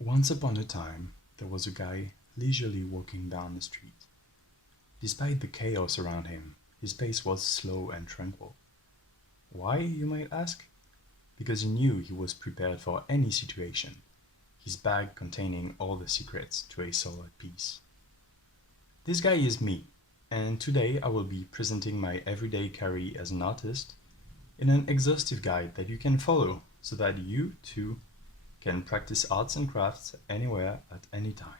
Once upon a time, there was a guy leisurely walking down the street. Despite the chaos around him, his pace was slow and tranquil. Why, you might ask? Because he knew he was prepared for any situation, his bag containing all the secrets to a solid piece. This guy is me, and today I will be presenting my everyday carry as an artist in an exhaustive guide that you can follow so that you, too, can practice arts and crafts anywhere at any time.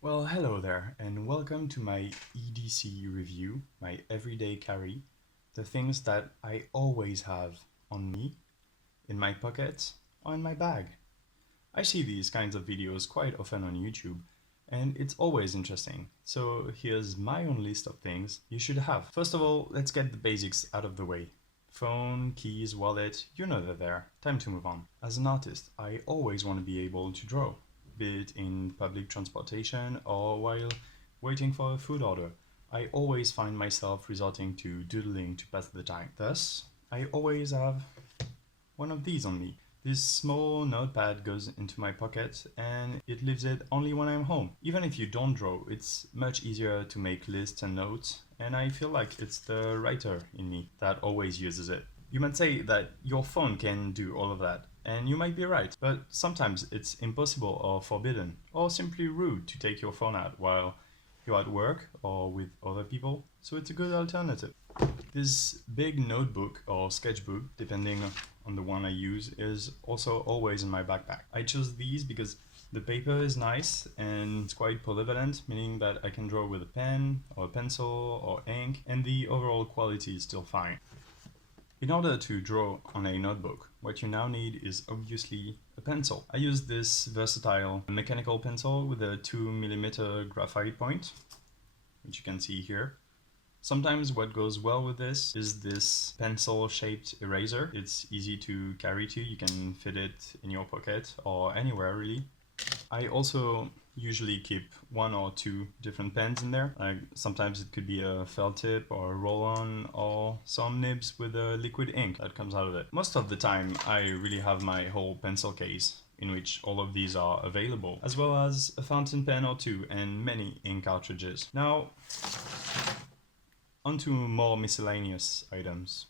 Well, hello there, and welcome to my EDC review, my everyday carry, the things that I always have on me, in my pocket, or in my bag. I see these kinds of videos quite often on YouTube, and it's always interesting. So here's my own list of things you should have. First of all, let's get the basics out of the way. Phone, keys, wallet, you know they're there. Time to move on. As an artist, I always want to be able to draw, be it in public transportation or while waiting for a food order. I always find myself resorting to doodling to pass the time. Thus, I always have one of these on me. This small notepad goes into my pocket and it leaves it only when I'm home. Even if you don't draw, it's much easier to make lists and notes, and I feel like it's the writer in me that always uses it. You might say that your phone can do all of that, and you might be right, but sometimes it's impossible or forbidden, or simply rude to take your phone out while you're at work or with other people, so it's a good alternative. This big notebook or sketchbook, depending on the one I use, is also always in my backpack. I chose these because the paper is nice and it's quite polyvalent, meaning that I can draw with a pen or a pencil or ink, and the overall quality is still fine. In order to draw on a notebook, what you now need is obviously a pencil. I use this versatile mechanical pencil with a 2mm graphite point, which you can see here. Sometimes what goes well with this is this pencil-shaped eraser. It's easy to carry too. You can fit it in your pocket or anywhere really. I also usually keep one or two different pens in there. Sometimes it could be a felt tip or a roll-on or some nibs with a liquid ink that comes out of it. Most of the time I really have my whole pencil case in which all of these are available, as well as a fountain pen or two and many ink cartridges. Now, onto more miscellaneous items.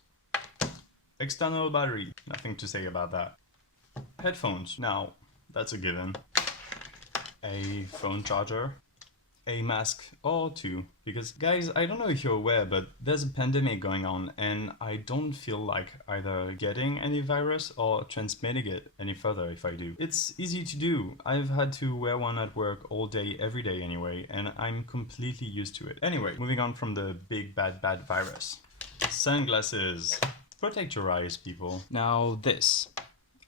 External battery, nothing to say about that. Headphones, now that's a given. A phone charger, a mask or two, because guys, I don't know if you're aware, but there's a pandemic going on and I don't feel like either getting any virus or transmitting it any further if I do. It's easy to do. I've had to wear one at work all day, every day anyway, and I'm completely used to it. Anyway, moving on from the big bad virus. Sunglasses. Protect your eyes, people. Now this.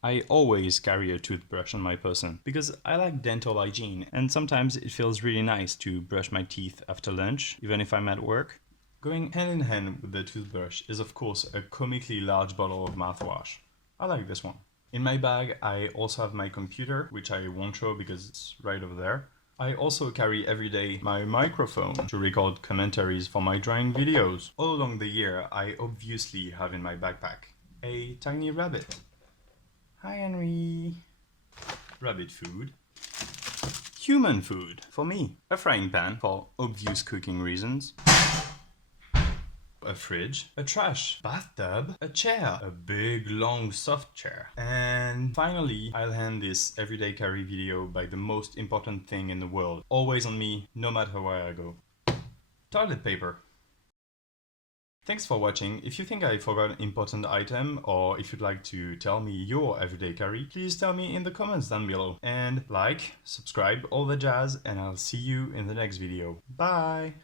I always carry a toothbrush on my person because I like dental hygiene, and sometimes it feels really nice to brush my teeth after lunch, even if I'm at work. Going hand in hand with the toothbrush is of course a comically large bottle of mouthwash. I like this one. In my bag I also have my computer, which I won't show because it's right over there. I also carry every day my microphone to record commentaries for my drawing videos. All along the year I obviously have in my backpack a tiny rabbit. Hi Henry. Rabbit food. Human food for me. A frying pan for obvious cooking reasons. A fridge. A trash. Bathtub. A chair. A big long soft chair. And finally, I'll end this everyday carry video by the most important thing in the world. Always on me, no matter where I go. Toilet paper. Thanks for watching. If you think I forgot an important item, or if you'd like to tell me your everyday carry, please tell me in the comments down below. And like, subscribe, all the jazz, and I'll see you in the next video. Bye!